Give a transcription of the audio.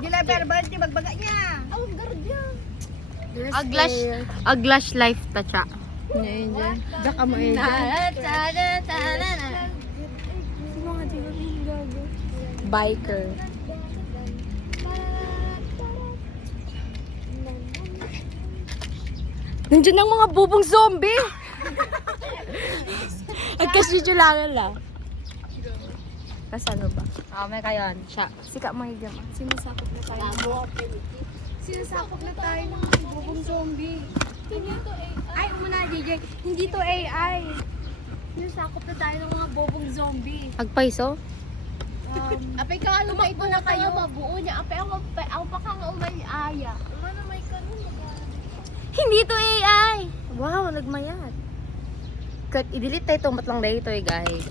Gila verbal ti magbaga niya. Ang guardian. Aglash life ta siya. Ngayon dyan. Daka mo eh. Biker. Nandiyan ang mga bubong zombie. Agkasvideo lang lang. Kasano ba? May kayon. Siya. Sika mo higam. Sinasakop na tayo. Sinasakop na tayo ng bubong zombie. Hindi to AI. Ay, muna DJ. Hindi to AI. Sinasakop na tayo ng mga bubong zombie. Agpaiso? Apay ka, tumakbo na kayo. Mabuo niya. Apay, ako pa kang umay-aya. Ano may kanon? Hindi to AI. Wow, nagmayat. Kat i-delete tayo itong matlang dahil ito guys.